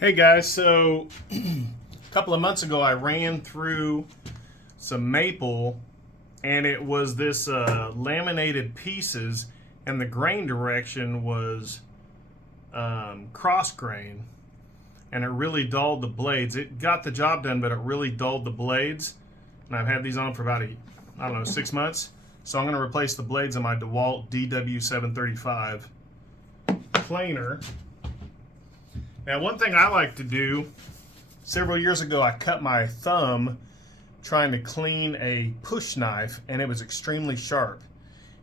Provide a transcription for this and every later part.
Hey guys, so a couple of months ago I ran through some maple and it was this laminated pieces and the grain direction was cross grain and it really dulled the blades. It got the job done, but it really dulled the blades, and I've had these on for about I don't know, 6 months. So I'm going to replace the blades on my Dewalt DW735 planer. Now, one thing I like to do, several years ago I cut my thumb trying to clean a push knife and it was extremely sharp.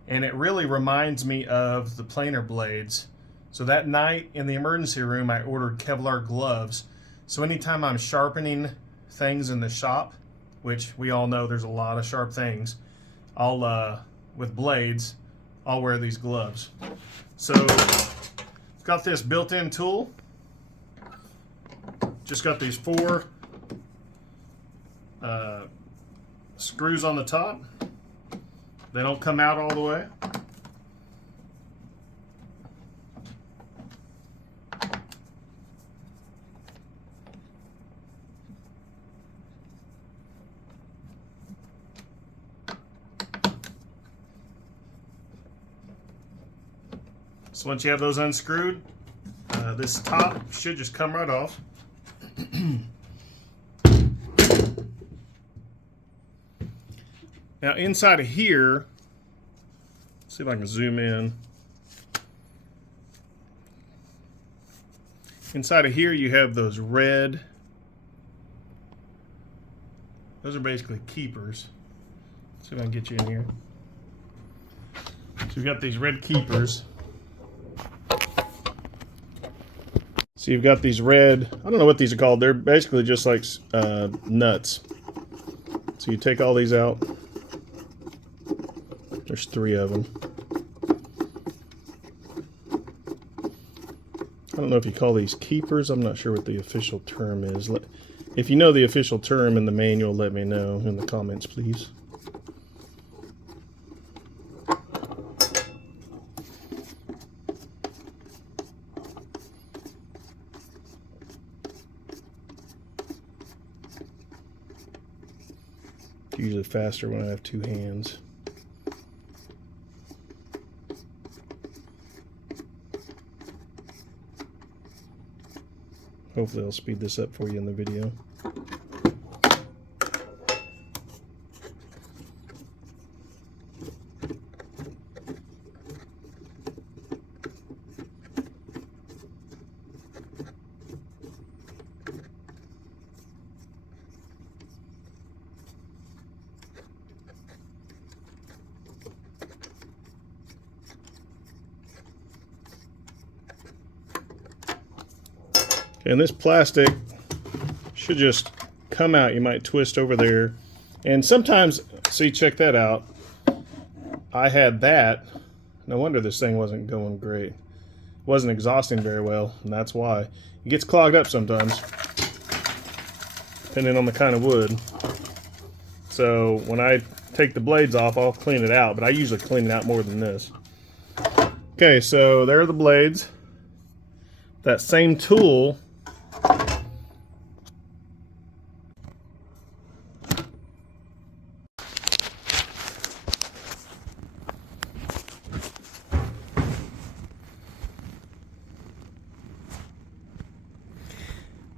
And it really reminds me of the planer blades. So that night in the emergency room I ordered Kevlar gloves. So anytime I'm sharpening things in the shop, which we all know there's a lot of sharp things, with blades, I'll wear these gloves. So it's got this built-in tool. Just got these 4 screws on the top. They don't come out all the way. So once you have those unscrewed, this top should just come right off. Now inside of here, let's see if I can zoom in. Inside of here you have those red, those are basically keepers. Let's see if I can get you in here. So you've got these red keepers. So you've got these red, I don't know what these are called, they're basically just like nuts. So you take all these out. There's 3 of them. I don't know if you call these keepers. I'm not sure what the official term is. If you know the official term in the manual, let me know in the comments, please. It's usually faster when I have 2 hands. Hopefully I'll speed this up for you in the video. And this plastic should just come out. You might twist over there. And sometimes, see, check that out. I had that. No wonder this thing wasn't going great. It wasn't exhausting very well, and that's why. It gets clogged up sometimes, depending on the kind of wood. So when I take the blades off, I'll clean it out, but I usually clean it out more than this. Okay, so there are the blades. That same tool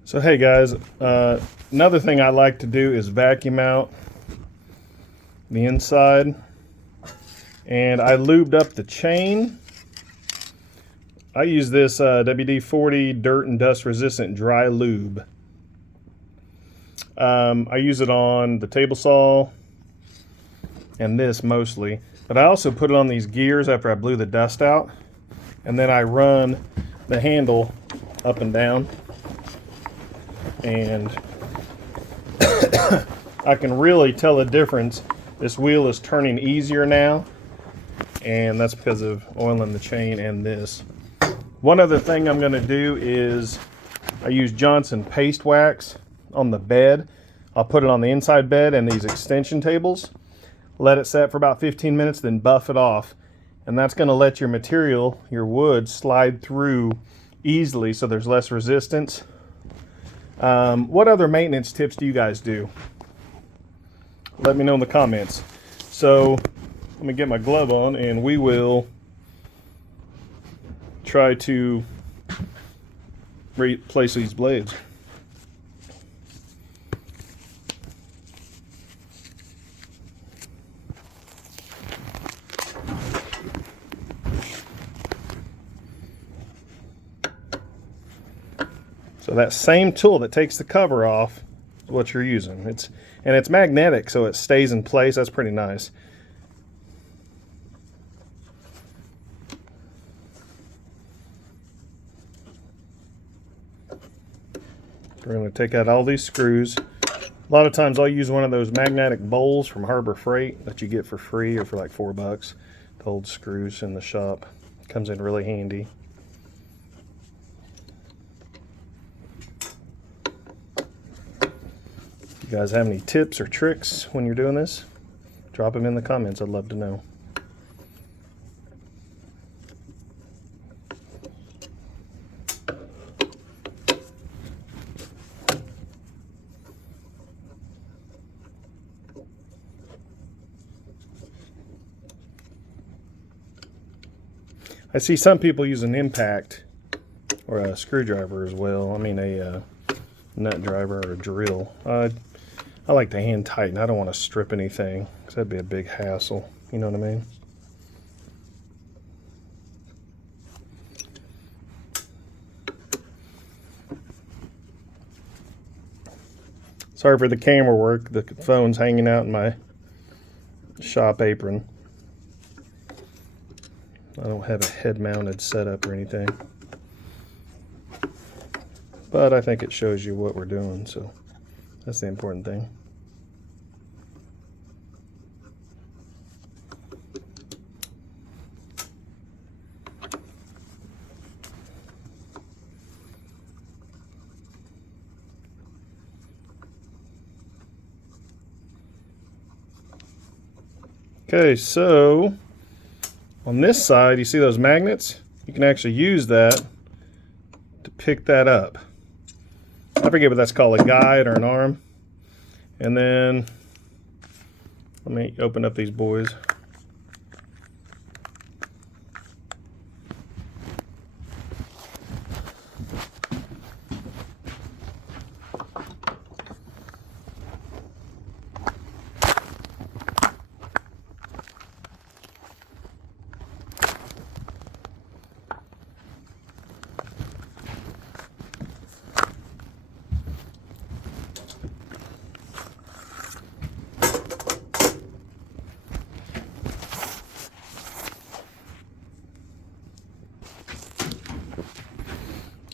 So hey guys, another thing I like to do is vacuum out the inside, and I lubed up the chain. I use this WD-40 dirt and dust resistant dry lube. I use it on the table saw and this mostly, but I also put it on these gears after I blew the dust out, and then I run the handle up and down. And I can really tell a difference. This wheel is turning easier now, and that's because of oiling the chain and this. One other thing I'm going to do is I use Johnson paste wax on the bed. I'll put it on the inside bed and these extension tables. Let it set for about 15 minutes, then buff it off. And that's going to let your material, your wood, slide through easily so there's less resistance. What other maintenance tips do you guys do? Let me know in the comments. So let me get my glove on and we will try to replace these blades. So that same tool that takes the cover off is what you're using. It's magnetic, so it stays in place. That's pretty nice. We're going to take out all these screws. A lot of times I'll use one of those magnetic bowls from Harbor Freight that you get for free or for like $4 to hold screws in the shop. Comes in really handy. If you guys have any tips or tricks when you're doing this, drop them in the comments. I'd love to know. I see some people use an impact or a screwdriver as well. I mean a nut driver or a drill. I like to hand tighten. I don't want to strip anything because that'd be a big hassle. You know what I mean? Sorry for the camera work. The phone's hanging out in my shop apron. I don't have a head-mounted setup or anything. But I think it shows you what we're doing, so that's the important thing. Okay, so on this side, you see those magnets? You can actually use that to pick that up. I forget what that's called, a guide or an arm. And then, let me open up these boys.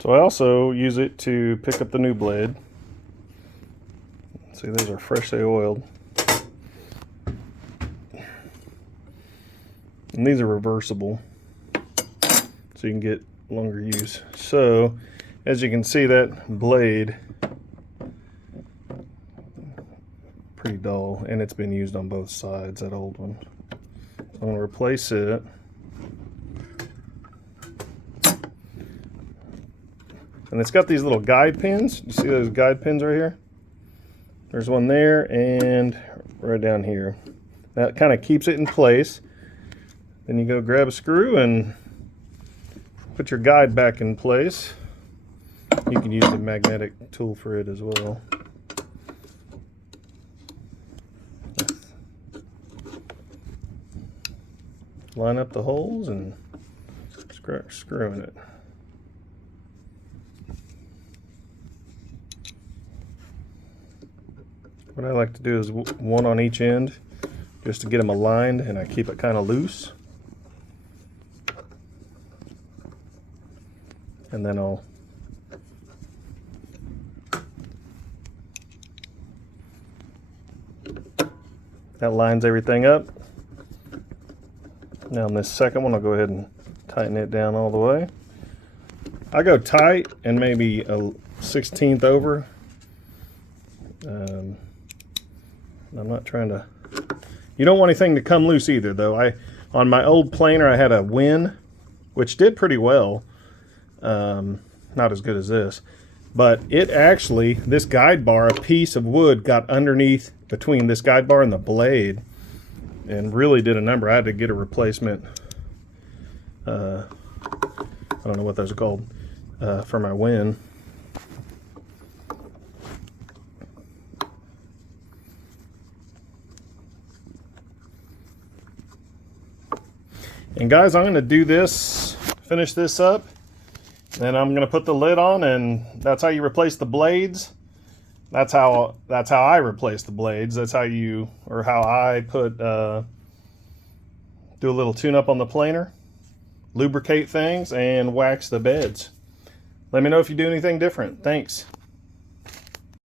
So I also use it to pick up the new blade. See, those are freshly oiled. And these are reversible, so you can get longer use. So, as you can see, that blade, pretty dull, and it's been used on both sides, that old one. So I'm going to replace it. And it's got these little guide pins. You see those guide pins right here? There's one there and right down here. That kind of keeps it in place. Then you go grab a screw and put your guide back in place. You can use the magnetic tool for it as well. Line up the holes and start screwing it. What I like to do is one on each end just to get them aligned, and I keep it kind of loose. And then that lines everything up. Now on this second one, I'll go ahead and tighten it down all the way. I go tight and maybe a 1/16 over. I'm not trying to, you don't want anything to come loose either though. On my old planer I had a Win, which did pretty well. Not as good as this, But it actually, this guide bar, a piece of wood got underneath between this guide bar and the blade and really did a number. I had to get a replacement, I don't know what those are called, for my Win. And guys, I'm going to do this, finish this up, then I'm going to put the lid on, and that's how you replace the blades. That's how I replace the blades. That's how I put do a little tune-up on the planer, lubricate things, and wax the beds. Let me know if you do anything different. Thanks.